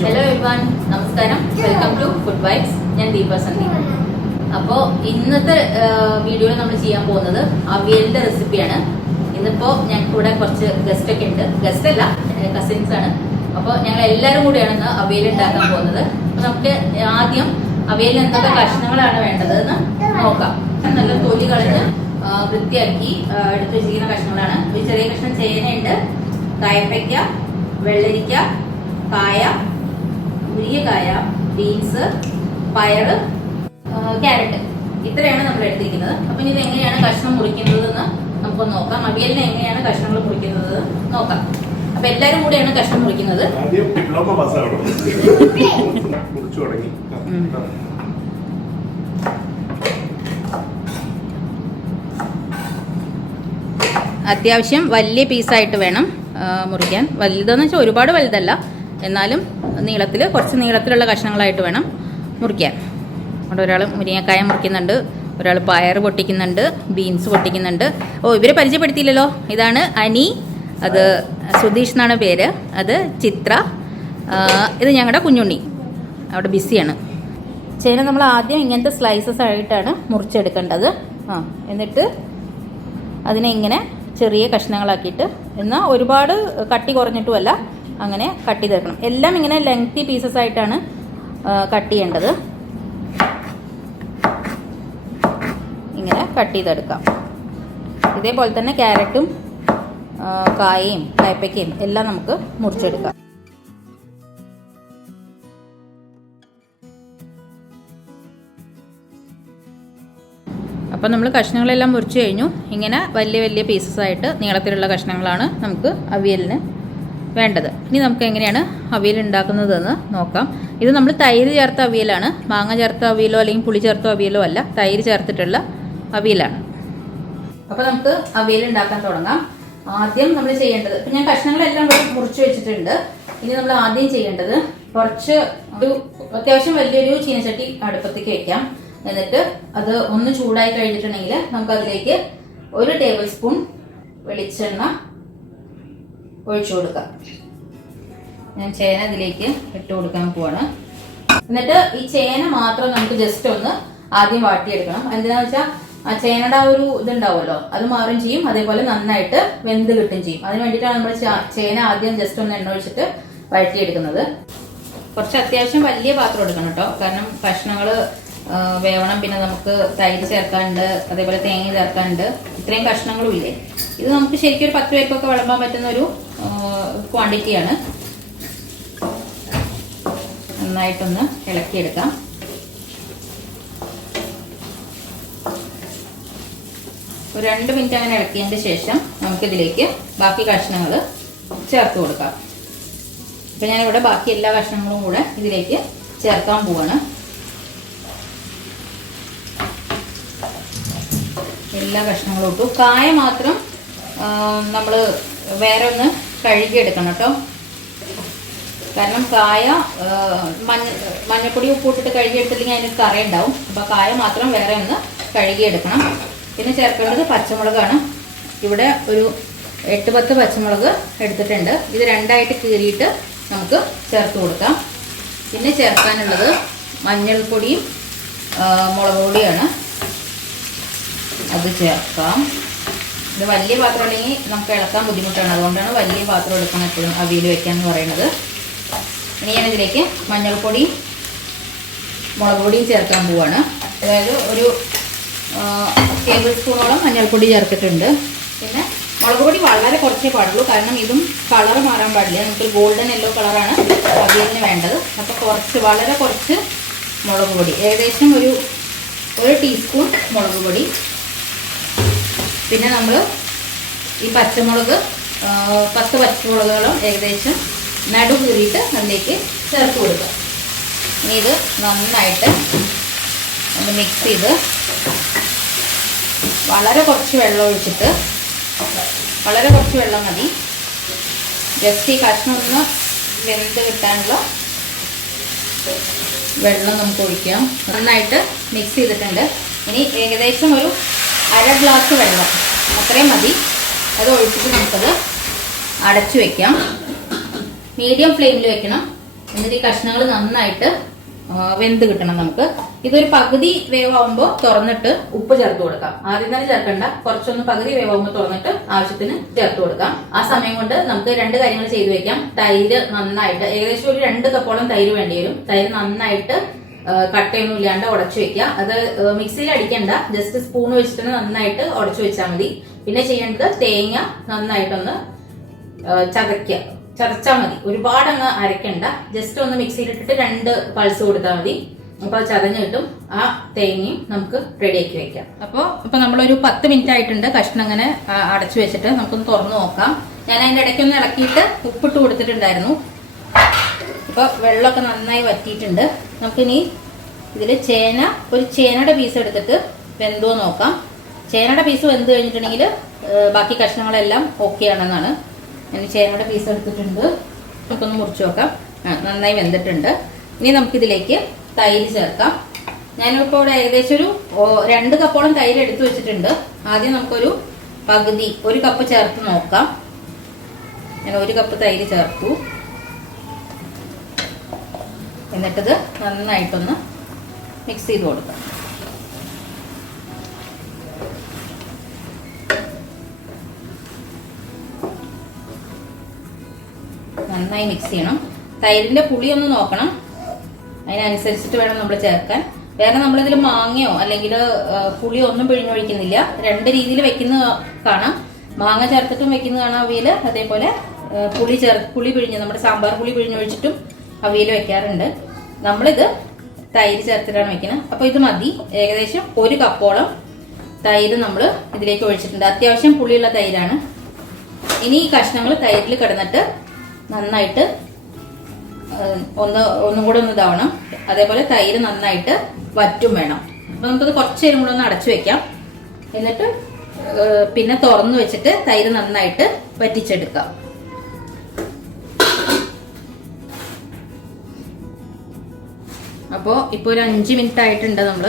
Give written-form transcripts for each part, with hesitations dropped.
Hello everyone, നമസ്കാരം. Welcome to food vibes. ഞാൻ ദീപ സന്ദീപ്. അപ്പോൾ ഇന്നത്തെ വീഡിയോയിൽ നമ്മൾ ചെയ്യാൻ പോകുന്നത് അവിയലിന്റെ റെസിപ്പിയാണ്. ഇന്നിപ്പോ ഞങ്ങൾക്ക് ഇവിടെ കുറച്ച് ഗസ്റ്റ് ഒക്കെ ഉണ്ട്. ഗസ്റ്റ് അല്ല, കസിൻസ് ആണ്. അപ്പോൾ ഞങ്ങൾ എല്ലാവരും കൂടിയാണ് ഇന്ന് അവിയൽ ഉണ്ടാക്കാൻ പോകുന്നത്. അപ്പൊ നമുക്ക് ആദ്യം അവിയലിന് എന്തൊക്കെ കഷ്ണങ്ങളാണ് വേണ്ടത് എന്ന് നോക്കാം. നല്ല തൊലി കളഞ്ഞ് വൃത്തിയാക്കി എടുത്ത് വെച്ചിരിക്കുന്ന കഷ്ണങ്ങളാണ്. ഒരു ചെറിയ കഷ്ണം ചേനയുണ്ട്, കയപ്പയ്ക്ക, വെള്ളരിക്ക, കായ, മുരിങ്ങക്കായ, ബീൻസ്, പയറ്, ക്യാരറ്റ്, ഇത്രയാണ് നമ്മൾ എടുത്തിരിക്കുന്നത്. അപ്പൊ ഇത് എങ്ങനെയാണ് കഷ്ണം മുറിക്കുന്നത് എന്ന് നമുക്കൊന്ന് നോക്കാം. അവിയലിന് എങ്ങനെയാണ് കഷ്ണങ്ങൾ മുറിക്കുന്നത് നോക്കാം. അപ്പൊ എല്ലാരും കൂടെയാണ് കഷ്ണം മുറിക്കുന്നത്. അത്യാവശ്യം വലിയ പീസായിട്ട് വേണം മുറിക്കാൻ. വലുതെന്ന് വെച്ചാൽ ഒരുപാട് വലുതല്ല, എന്നാലും കുറച്ച് നീളത്തിലുള്ള കഷ്ണങ്ങളായിട്ട് വേണം മുറിക്കാൻ. അവിടെ ഒരാൾ മുരിങ്ങക്കായ മുറിക്കുന്നുണ്ട്, ഒരാൾ പയർ പൊട്ടിക്കുന്നുണ്ട്, ബീൻസ് പൊട്ടിക്കുന്നുണ്ട്. ഇവരെ പരിചയപ്പെടുത്തിയില്ലല്ലോ. ഇതാണ് അനി, അത് സുധീഷ് എന്നാണ് പേര്, അത് ചിത്ര, ഇത് ഞങ്ങളുടെ കുഞ്ഞുണ്ണി അവിടെ ബിസിയാണ്. ചേന നമ്മൾ ആദ്യം ഇങ്ങനത്തെ സ്ലൈസസ് ആയിട്ടാണ് മുറിച്ചെടുക്കേണ്ടത്. എന്നിട്ട് അതിനെ ഇങ്ങനെ ചെറിയ കഷ്ണങ്ങളാക്കിയിട്ട്, എന്നാൽ ഒരുപാട് കട്ടി കുറഞ്ഞിട്ടുമല്ല, അങ്ങനെ കട്ട് ചെയ്തെടുക്കണം. എല്ലാം ഇങ്ങനെ ലെങ്തി പീസസ് ആയിട്ടാണ് കട്ട് ചെയ്യേണ്ടത്. ഇങ്ങനെ കട്ട് ചെയ്തെടുക്കാം. ഇതേപോലെ തന്നെ ക്യാരറ്റും കായയും കയ്പയ്ക്കയും എല്ലാം നമുക്ക് മുറിച്ചെടുക്കാം. അപ്പം നമ്മൾ കഷ്ണങ്ങളെല്ലാം മുറിച്ച് കഴിഞ്ഞു. ഇങ്ങനെ വലിയ വലിയ പീസസ് ആയിട്ട് നീളത്തിലുള്ള കഷ്ണങ്ങളാണ് നമുക്ക് അവിയലിന് വേണ്ടത്. ഇനി നമുക്ക് എങ്ങനെയാണ് അവിയൽ ഉണ്ടാക്കുന്നതെന്ന് നോക്കാം. ഇത് നമ്മൾ തൈര് ചേർത്ത അവിയലാണ്. മാങ്ങ ചേർത്ത അവിയലോ അല്ലെങ്കിൽ പുളി ചേർത്ത അവിയലോ അല്ല, തൈര് ചേർത്തിട്ടുള്ള അവിയലാണ്. അപ്പോൾ നമുക്ക് അവിയൽ ഉണ്ടാക്കാൻ തുടങ്ങാം. ആദ്യം നമ്മൾ ചെയ്യേണ്ടത്, ഇപ്പം ഞാൻ കഷ്ണങ്ങളെല്ലാം മുറിച്ച് വെച്ചിട്ടുണ്ട്. ഇനി നമ്മൾ ആദ്യം ചെയ്യേണ്ടത് ഒരു അത്യാവശ്യം വലിയൊരു ചീനച്ചട്ടി അടുപ്പത്തേക്ക് വെക്കാം. എന്നിട്ട് അത് ഒന്ന് ചൂടായി കഴിഞ്ഞിട്ടുണ്ടെങ്കിൽ നമുക്ക് അതിലേക്ക് 1 ടേബിൾ സ്പൂൺ വെളിച്ചെണ്ണ ഒഴിച്ചു കൊടുക്കാം. ഞാൻ ചേന ഇതിലേക്ക് ഇട്ട് കൊടുക്കാൻ പോവാണ്. എന്നിട്ട് ഈ ചേന മാത്രം നമുക്ക് ജസ്റ്റ് ഒന്ന് ആദ്യം വാട്ടിയെടുക്കണം. എന്തിനാന്ന് വെച്ചാൽ ആ ചേനയുടെ ഒരു ഇതുണ്ടാവുമല്ലോ, അത് മാറും ചെയ്യും. അതേപോലെ നന്നായിട്ട് വെന്ത് കിട്ടും ചെയ്യും. അതിന് വേണ്ടിയിട്ടാണ് നമ്മൾ ചേന ആദ്യം ജസ്റ്റ് ഒന്ന് എണ്ണ ഒഴിച്ചിട്ട് വഴറ്റിയെടുക്കുന്നത്. കുറച്ച് അത്യാവശ്യം വലിയ പാത്രം എടുക്കണം കേട്ടോ, കാരണം കഷ്ണങ്ങൾ വേവണം. പിന്നെ നമുക്ക് തൈര് ചേർക്കാനുണ്ട്, അതേപോലെ തേങ്ങ ചേർക്കാനുണ്ട്. ഇത്രയും കഷ്ണങ്ങളും ഇല്ലേ, ഇത് നമുക്ക് ശരിക്കും ഒരു 10 പേർക്കൊക്കെ വിളമ്പാൻ പറ്റുന്ന ഒരു ക്വാണ്ടിറ്റിയാണ്. നന്നായിട്ടൊന്ന് ഇളക്കിയെടുക്കാം. ഒരു 2 മിനിറ്റ് അങ്ങനെ ഇളക്കിയതിന് ശേഷം നമുക്കിതിലേക്ക് ബാക്കി കഷ്ണങ്ങൾ ചേർത്ത് കൊടുക്കാം. ഇപ്പം ഞാനിവിടെ ബാക്കി എല്ലാ കഷ്ണങ്ങളും കൂടെ ഇതിലേക്ക് ചേർക്കാൻ പോവാണ്. എല്ലാ കഷ്ണങ്ങളും ഇട്ടു. കായ മാത്രം നമ്മൾ വേറെ ഒന്ന് കഴുകിയെടുക്കണം കേട്ടോ, കാരണം കായ മഞ്ഞപ്പൊടി ഉപ്പിട്ടിട്ട് കഴുകിയെടുത്തില്ലെങ്കിൽ അതിന് കറയുണ്ടാവും. അപ്പോൾ കായ മാത്രം വേറെ ഒന്ന് കഴുകിയെടുക്കണം. പിന്നെ ചേർക്കേണ്ടത് പച്ചമുളകാണ്. ഇവിടെ ഒരു 8-10 പച്ചമുളക് എടുത്തിട്ടുണ്ട്. ഇത് 2ആയിട്ട് കീറിയിട്ട് നമുക്ക് ചേർത്ത് കൊടുക്കാം. പിന്നെ ചേർക്കാനുള്ളത് മഞ്ഞൾപ്പൊടിയും മുളക് പൊടിയാണ്, അത് ചേർക്കാം. ഇത് വലിയ പാത്രം ഉണ്ടെങ്കിൽ നമുക്ക് ഇളക്കാൻ ബുദ്ധിമുട്ടാണ്, അതുകൊണ്ടാണ് വലിയ പാത്രം എടുക്കണം എപ്പോഴും അവിയൽ വെക്കാൻ എന്ന് പറയുന്നത്. ഇനി ഞാനിതിലേക്ക് മഞ്ഞൾപ്പൊടിയും മുളക് പൊടിയും ചേർക്കാൻ പോവാണ്. അതായത് ഒരു ടേബിൾ സ്പൂണോളം മഞ്ഞൾപ്പൊടി ചേർത്തിട്ടുണ്ട്. പിന്നെ മുളക് പൊടി വളരെ കുറച്ചേ പാടുള്ളൂ, കാരണം ഇതും കളർ മാറാൻ പാടില്ല. നമുക്ക് ഗോൾഡൻ യെല്ലോ കളറാണ് അവിയലിന് വേണ്ടത്. അപ്പോൾ വളരെ കുറച്ച് മുളക് പൊടി, ഏകദേശം ഒരു ടീസ്പൂൺ മുളക് പൊടി. പിന്നെ നമ്മൾ ഈ പച്ചമുളക് 10 പച്ചമുളകുകളും ഏകദേശം നടു കീറിയിട്ട് അതിലേക്ക് ചേർത്ത് കൊടുക്കുക. ഇനി ഇത് നന്നായിട്ട് ഒന്ന് മിക്സ് ചെയ്ത് വളരെ കുറച്ച് വെള്ളം ഒഴിച്ചിട്ട്, വളരെ കുറച്ച് വെള്ളം മതി, ജസ്റ്റ് ഈ കഷ്ണം ഒന്ന് വെന്ത് കിട്ടാനുള്ള വെള്ളം നമുക്ക് ഒഴിക്കാം. നന്നായിട്ട് മിക്സ് ചെയ്തിട്ടുണ്ട്. ഇനി ഏകദേശം ഒരു 1/2 ഗ്ലാസ് വെള്ളം അത്രയും മതി. അത് ഒഴിച്ചിട്ട് നമുക്കത് അടച്ചു വെക്കാം. മീഡിയം ഫ്ലെയിമിൽ വെക്കണം. എന്നിട്ട് ഈ കഷ്ണങ്ങൾ നന്നായിട്ട് വെന്ത് കിട്ടണം നമുക്ക്. ഇതൊരു പകുതി വേവാകുമ്പോൾ തുറന്നിട്ട് ഉപ്പ് ചേർത്ത് കൊടുക്കാം. ആദ്യം തന്നെ ചേർക്കണ്ട, കുറച്ചൊന്ന് പകുതി വേവാകുമ്പോൾ തുറന്നിട്ട് ആവശ്യത്തിന് ചേർത്ത് കൊടുക്കാം. ആ സമയം കൊണ്ട് നമുക്ക് 2 കാര്യങ്ങൾ ചെയ്തു വെക്കാം. തൈര് നന്നായിട്ട്, ഏകദേശം ഒരു 2 കപ്പോളം തൈര് വേണ്ടി വരും. തൈര് നന്നായിട്ട് കട്ടയൊന്നും ഇല്ലാണ്ട് ഉടച്ചു വെക്കുക. അത് മിക്സിയിൽ അടിക്കണ്ട, ജസ്റ്റ് സ്പൂൺ വെച്ചിട്ട് നന്നായിട്ട് ഉടച്ചു വെച്ചാൽ മതി. പിന്നെ ചെയ്യേണ്ടത് തേങ്ങ നന്നായിട്ടൊന്ന് ചതച്ചാൽ മതി. ഒരുപാട് അങ്ങ് അരക്കണ്ട, ജസ്റ്റ് ഒന്ന് മിക്സിയിലിട്ടിട്ട് 2 പൾസ് കൊടുത്താൽ മതി. അപ്പൊ ചതഞ്ഞ് കിട്ടും. ആ തേങ്ങയും നമുക്ക് റെഡിയാക്കി വെക്കാം. ഇപ്പൊ നമ്മളൊരു 10 മിനിറ്റ് ആയിട്ടുണ്ട് കഷ്ണം അങ്ങനെ അടച്ചു വെച്ചിട്ട്. നമുക്കൊന്ന് തുറന്നു നോക്കാം. ഞാൻ അതിന്റെ ഇടയ്ക്കൊന്ന് ഇളക്കിയിട്ട് ഉപ്പിട്ട് കൊടുത്തിട്ടുണ്ടായിരുന്നു. ഇപ്പൊ വെള്ളമൊക്കെ നന്നായി വറ്റിയിട്ടുണ്ട്. നമുക്കിനി ഇതിൽ ഒരു ചേനയുടെ പീസ് എടുത്തിട്ട് വെന്തോ നോക്കാം. ചേനയുടെ പീസ് വെന്ത് കഴിഞ്ഞിട്ടുണ്ടെങ്കിൽ ബാക്കി കഷ്ണങ്ങളെല്ലാം ഓക്കെ ആണെന്നാണ്. ഞാൻ ചേനയുടെ പീസ് എടുത്തിട്ടുണ്ട്. നമുക്കൊന്ന് മുറിച്ച് നോക്കാം. നന്നായി വെന്തിട്ടുണ്ട്. ഇനി നമുക്കിതിലേക്ക് തൈര് ചേർക്കാം. ഞാനിപ്പോൾ ഇവിടെ ഏകദേശം ഒരു 2 കപ്പോളം തൈര് എടുത്തു വെച്ചിട്ടുണ്ട്. ആദ്യം നമുക്കൊരു പകുതി 1 കപ്പ് ചേർത്ത് നോക്കാം. ഞാൻ 1 കപ്പ് തൈര് ചേർത്തു. എന്നിട്ടിത് നന്നായിട്ടൊന്ന് മിക്സ് ചെയ്ത് കൊടുക്കാം. നന്നായി മിക്സ് ചെയ്യണം. തൈരിന്റെ പുളി ഒന്ന് നോക്കണം, അതിനനുസരിച്ചിട്ട് വേണം നമ്മൾ ചേർക്കാൻ. വേറെ നമ്മളിതിൽ മാങ്ങയോ അല്ലെങ്കിൽ പുളിയോ ഒന്നും പിഴിഞ്ഞൊഴിക്കുന്നില്ല. 2 രീതിയിൽ വെക്കുന്ന കാണാം. മാങ്ങ ചേർത്തിട്ടും വെക്കുന്ന കാണാം അവിയൽ. അതേപോലെ പുളി പിഴിഞ്ഞ് നമ്മുടെ സാമ്പാർ പുളി പിഴിഞ്ഞൊഴിച്ചിട്ടും അവിയൽ വെക്കാറുണ്ട്. നമ്മളിത് തൈര് ചേർത്തിട്ടാണ് വെക്കുന്നത്. അപ്പൊ ഇത് മതി. ഏകദേശം 1 കപ്പോളം തൈര് നമ്മൾ ഇതിലേക്ക് ഒഴിച്ചിട്ടുണ്ട്. അത്യാവശ്യം പുളിയുള്ള തൈരാണ്. ഇനി ഈ കഷ്ണങ്ങൾ തൈരിൽ കിടന്നിട്ട് നന്നായിട്ട് ഒന്നും കൂടെ ഒന്ന് ഇതാവണം. അതേപോലെ തൈര് നന്നായിട്ട് വറ്റും വേണം. അപ്പൊ നമുക്കത് കുറച്ച് നേരം കൂടെ ഒന്ന് അടച്ചു വെക്കാം. എന്നിട്ട് പിന്നെ തുറന്നു വെച്ചിട്ട് തൈര് നന്നായിട്ട് വറ്റിച്ചെടുക്കാം. അപ്പോൾ ഇപ്പോൾ ഒരു 5 മിനിറ്റ് ആയിട്ടുണ്ട് നമ്മൾ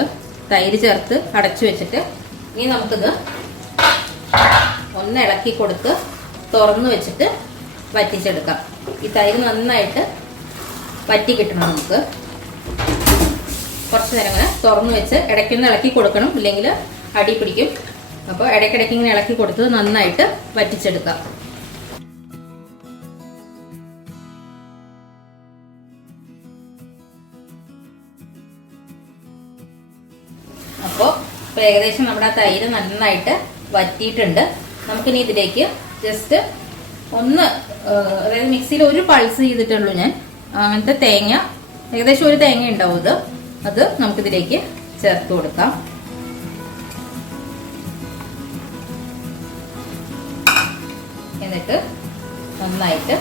തൈര് ചേർത്ത് അടച്ചു വെച്ചിട്ട്. ഇനി നമുക്കിത് ഒന്ന് ഇളക്കി കൊടുത്ത് തുറന്നു വെച്ചിട്ട് വറ്റിച്ചെടുക്കാം. ഈ തൈര് നന്നായിട്ട് വറ്റി കിട്ടണം നമുക്ക്. കുറച്ച് നേരം ഇങ്ങനെ തുറന്നു വെച്ച് ഇടയ്ക്കൊന്ന് ഇളക്കി കൊടുക്കണം, ഇല്ലെങ്കിൽ അടി പിടിക്കും. അപ്പോൾ ഇടയ്ക്കിടയ്ക്ക് ഇങ്ങനെ ഇളക്കി കൊടുത്ത് നന്നായിട്ട് വറ്റിച്ചെടുക്കാം. അപ്പോൾ ഏകദേശം നമ്മുടെ തൈര് നന്നായിട്ട് വറ്റിയിട്ടുണ്ട്. നമുക്കിനി ഇതിലേക്ക് ജസ്റ്റ് ഒന്ന്, അതായത് മിക്സിയിൽ 1 പൾസ് ചെയ്തിട്ടുള്ളൂ ഞാൻ. അങ്ങനത്തെ തേങ്ങ, ഏകദേശം 1 തേങ്ങ ഉണ്ടാവും. അത് നമുക്കിതിലേക്ക് ചേർത്ത് കൊടുക്കാം. എന്നിട്ട് നന്നായിട്ട്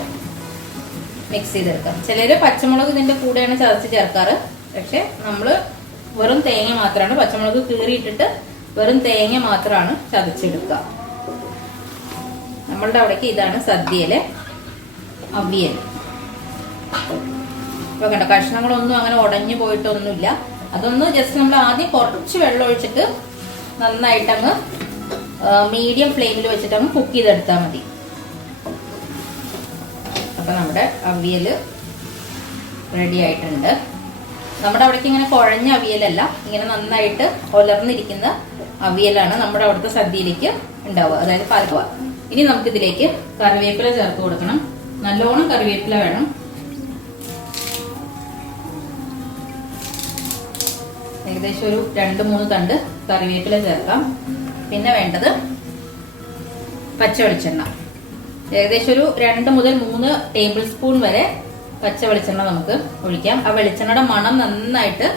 മിക്സ് ചെയ്തെടുക്കാം. ചിലര് പച്ചമുളക് ഇതിന്റെ കൂടെയാണ് ചതച്ച് ചേർക്കാറ്. പക്ഷെ നമ്മള് വെറും തേങ്ങ മാത്രമാണ്, പച്ചമുളക് കീറിയിട്ടിട്ട് വെറും തേങ്ങ മാത്രമാണ് ചതച്ചെടുക്കുക. നമ്മളുടെ അവിടേക്ക് ഇതാണ് സദ്യയിലെ അവിയൽ. ഇപ്പൊ കണ്ടോ, കഷ്ണങ്ങളൊന്നും അങ്ങനെ ഉടഞ്ഞു പോയിട്ടൊന്നുമില്ല. അതൊന്ന് ജസ്റ്റ് നമ്മൾ ആദ്യം കുറച്ച് വെള്ളം ഒഴിച്ചിട്ട് നന്നായിട്ടങ്ങ് മീഡിയം ഫ്ലെയിമിൽ വെച്ചിട്ടങ്ങ് കുക്ക് ചെയ്തെടുത്താൽ മതി. അപ്പൊ നമ്മുടെ അവിയൽ റെഡി ആയിട്ടുണ്ട്. നമ്മുടെ അവിടേക്ക് ഇങ്ങനെ കുഴഞ്ഞ അവിയലല്ല, ഇങ്ങനെ നന്നായിട്ട് ഒലർന്നിരിക്കുന്ന അവിയലാണ് നമ്മുടെ അവിടുത്തെ സദ്യയിലേക്ക് ഉണ്ടാവുക, അതായത് പാലപ്പ. ഇനി നമുക്കിതിലേക്ക് കറിവേപ്പില ചേർത്ത് കൊടുക്കണം. നല്ലോണം കറിവേപ്പില വേണം. ഏകദേശം ഒരു 2-3 തണ്ട് കറിവേപ്പില ചേർക്കാം. പിന്നെ വേണ്ടത് പച്ച വെളിച്ചെണ്ണ. ഏകദേശം ഒരു 2 മുതൽ 3 ടേബിൾ സ്പൂൺ വരെ പച്ച വെളിച്ചെണ്ണ നമുക്ക് ഒഴിക്കാം. ആ വെളിച്ചെണ്ണയുടെ മണം നന്നായിട്ട്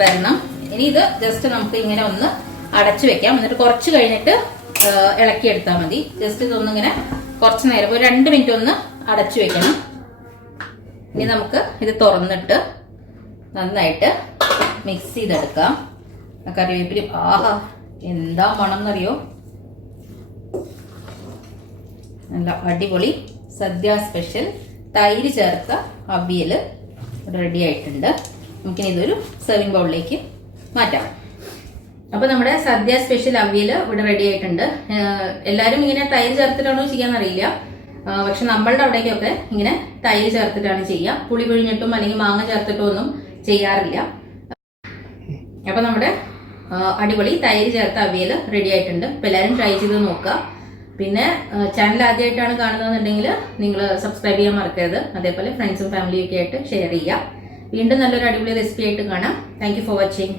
വരണം. ഇനി ഇത് ജസ്റ്റ് നമുക്ക് ഇങ്ങനെ ഒന്ന് അടച്ചു വെക്കാം. എന്നിട്ട് കുറച്ച് കഴിഞ്ഞിട്ട് ഇളക്കിയെടുത്താൽ മതി. ജസ്റ്റ് ഇതൊന്നിങ്ങനെ കുറച്ച് നേരം ഒരു 2 മിനിറ്റ് ഒന്ന് അടച്ചു വെക്കണം. ഇനി നമുക്ക് ഇത് തുറന്നിട്ട് നന്നായിട്ട് മിക്സ് ചെയ്തെടുക്കാം. കറിവേപ്പില, ആഹാ എന്താ മണം എന്നറിയോ, നല്ല അടിപൊളി സദ്യ സ്പെഷ്യൽ തൈര് ചേർത്ത അവിയൽ റെഡി ആയിട്ടുണ്ട്. നമുക്കിനി ഇതൊരു സെർവിങ് ബൗളിലേക്ക് മാറ്റാം. അപ്പൊ നമ്മുടെ സദ്യ സ്പെഷ്യൽ അവിയൽ ഇവിടെ റെഡി ആയിട്ടുണ്ട്. എല്ലാവരും ഇങ്ങനെ തൈര് ചേർത്തിട്ടാണോ ചെയ്യാന്നറിയില്ല. പക്ഷെ നമ്മളുടെ അവിടേക്കൊക്കെ ഇങ്ങനെ തൈര് ചേർത്തിട്ടാണ് ചെയ്യുക. പുളി പിഴിഞ്ഞിട്ടും അല്ലെങ്കിൽ മാങ്ങ ചേർത്തിട്ടും ഒന്നും ചെയ്യാറില്ല. അപ്പൊ നമ്മുടെ അടിപൊളി തൈര് ചേർത്ത അവിയൽ റെഡി ആയിട്ടുണ്ട്. അപ്പൊ എല്ലാവരും ട്രൈ ചെയ്ത് നോക്കുക. പിന്നെ ചാനൽ ആദ്യമായിട്ടാണ് കാണുന്നതെന്നുണ്ടെങ്കിൽ നിങ്ങൾ സബ്സ്ക്രൈബ് ചെയ്യാൻ മറക്കരുത്. അതേപോലെ ഫ്രണ്ട്സും ഫാമിലിയും ഒക്കെ ആയിട്ട് ഷെയർ ചെയ്യുക. വീണ്ടും നല്ലൊരു അടിപൊളി റെസിപ്പി ആയിട്ട് കാണാം. Thank you for watching.